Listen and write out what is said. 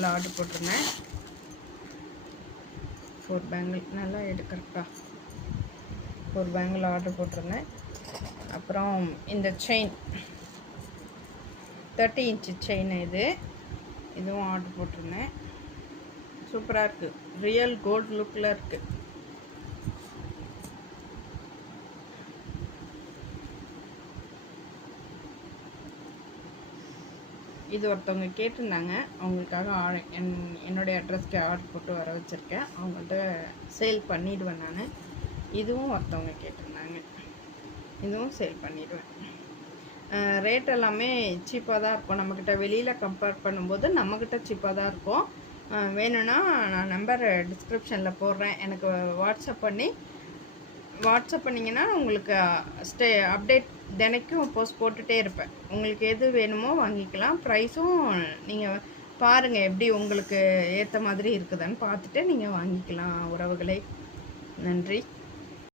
Bangle order போட்டிருந்தேன். 4 bangle நல்லா எடுக்கிறப்பா. 4 bangle order போட்டிருந்தேன். அப்புறம் இந்த செயின் 30 இன்ச்சு செயின் இதுவும் ஆர்டர் போட்டிருந்தேன். சூப்பராக இருக்குது. ரியல் கோல்டு லுக்கில் இருக்குது. இது ஒருத்தவங்க கேட்டிருந்தாங்க. அவங்களுக்காக என்னுடைய அட்ரஸ்க்கு ஆர்டர் போட்டு வர வச்சுருக்கேன். அவங்கள்ட்ட சேல் பண்ணிவிடுவேன் நான். இதுவும் ஒருத்தவங்க கேட்டிருந்தாங்க. இதுவும் சேல் பண்ணிவிடுவேன். ரேட் எல்லாமே சீப்பாக தான் இருக்கும். நம்மக்கிட்ட வெளியில் கம்பேர் பண்ணும்போது நம்மக்கிட்ட சீப்பாக தான் இருக்கும். வேணும்னா நான் நம்பர் டிஸ்கிரிப்ஷனில் போடுறேன். எனக்கு வாட்ஸ்அப் பண்ணிங்கன்னா உங்களுக்கு அப்டேட் தினைக்கும் போஸ்ட் போட்டுகிட்டே இருப்பேன். உங்களுக்கு எது வேணுமோ வாங்கிக்கலாம். ப்ரைஸும் நீங்கள் பாருங்கள், எப்படி உங்களுக்கு ஏற்ற மாதிரி இருக்குதுன்னு பார்த்துட்டு நீங்கள் வாங்கிக்கலாம் உறவுகளே. நன்றி.